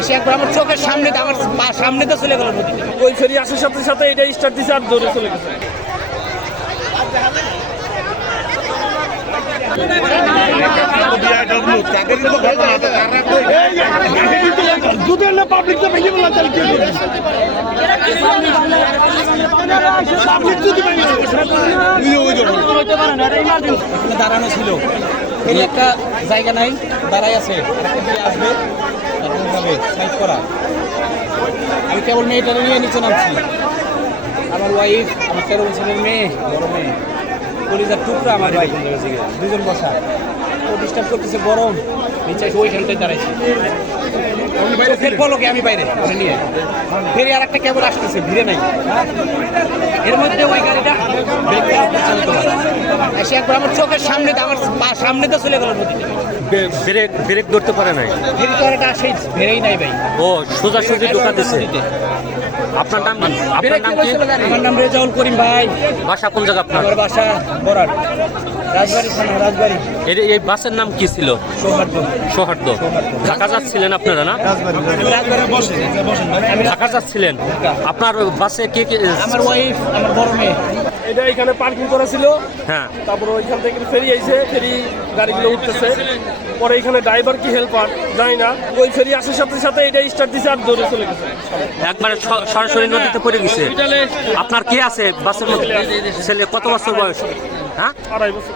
এসে একবার আমার চোখের সামনে আমার সামনে তো চলে গেল নদীতে। ওই ফেরি আসার সাথে সাথে এটা স্টার্ট দিছে আর দৌড়ে চলে গেছে। দাঁড়ানো ছিল, ফেরি একটা জায়গা নাই, দাঁড়াই আছে, আসবে সাইড করা। আমি কেবল মেয়েটা নিয়ে নিচে নামছি, আমার ওয়াইফ, আমার 13 বছরের মেয়ে, বড় মেয়ে, কলিজার টুকরা আমার ভাই, দুজন বসা, ও ডিস্টার্ব করতেছে, গরম, নিচে ওইখানটায় দাঁড়াইছি। চোখের পলকে আমি বাইরে নিয়ে ফেরি আর একটা কেবল আসতেছে, ভিড়ে নাই, এর মধ্যে ওই গাড়িটা এসে একবার আমার চোখের সামনে আমার সামনে তো চলে গেল নদীতে। ব্রেক ধরতে পারে নাই, ফেরি তো আর এটা সেই ভেড়েই নাই ভাই, ও সোজাসুজি ঢোকা দিছে। আপনার নাম কি? আপনার নাম কি? আমার নাম রেজাউল করিম ভাই। বাসা কোন জায়গা আপনার? আমার বাসা বরাট, রাজবাড়ি থানা, রাজবাড়ি। এই বাসের নাম কি ছিল? সৌহার্দ্য। সৌহার্দ্য। ঢাকা যাচ্ছিলেন আপনারা না? ঢাকা যাচ্ছিলেন। আপনার বাসে কে কে? আমার ওয়াইফ, আমার বড় মেয়ে। এটা এখানে পার্কিং করা ছিল, হ্যাঁ। তারপর ওইখান থেকে ফেরি আইছে, ফেরি গাড়িগুলো উঠতেছে, পরে এখানে ড্রাইভার কি হেল্পার জানি না, ওই ফেরি আসার সাথে সাথে এটা স্টার্ট দিছে আর দৌড়ে চলে গেছে। একবারে সরাসরি নদীতে পড়ে গেছে। আপনার কে আছে বাসের মধ্যে? ছেলে কত বছর বয়স? হ্যাঁ, 2.5 বছর।